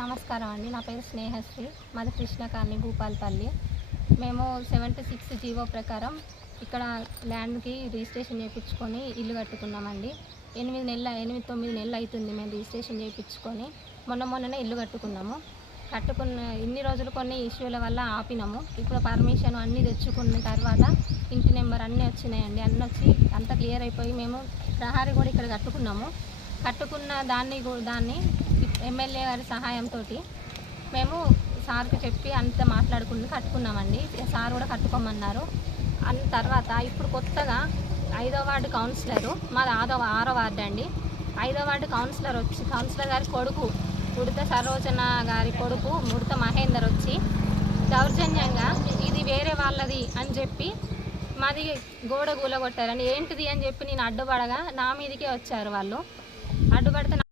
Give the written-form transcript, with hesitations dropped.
నమస్కారం అండి, నా పేరు స్నేహశ్రీ, మాది కృష్ణ కాలనీ భూపాలపల్లి. మేము 76 జీవో ప్రకారం ఇక్కడ ల్యాండ్కి రిజిస్ట్రేషన్ చేయించుకొని ఇల్లు కట్టుకున్నామండి. 8-9 నెలలు అవుతుంది మేము రిజిస్ట్రేషన్ చేయించుకొని. మొన్ననే ఇల్లు కట్టుకున్నాము. ఇన్ని రోజులు కొన్ని ఇష్యూల వల్ల ఆపినాము. ఇప్పుడు పర్మిషన్ అన్నీ తెచ్చుకున్న తర్వాత ఇంటి నెంబర్ అన్నీ వచ్చినాయండి. అన్నీ వచ్చి అంతా క్లియర్ అయిపోయి మేము ప్రహారీ కూడా ఇక్కడ కట్టుకున్న దాన్ని ఎమ్మెల్యే గారి సహాయంతో మేము సార్కి చెప్పి అంతా కట్టుకున్నామండి. సార్ కూడా కట్టుకోమన్నారు. అన్న తర్వాత ఇప్పుడు కొత్తగా 5వ వార్డు కౌన్సిలరు, మాది 6వ వార్డు అండి. 5వ వార్డు కౌన్సిలర్ గారి కొడుకు ఉడత సరోజన గారి కొడుకు ఉడత మహేందర్ వచ్చి దౌర్జన్యంగా ఇది వేరే వాళ్ళది అని చెప్పి మాది గోడ కూలగొట్టారని. ఏంటిది అని చెప్పి నేను అడ్డుపడగా నా మీదకే వచ్చారు వాళ్ళు. అడ్డుపడితే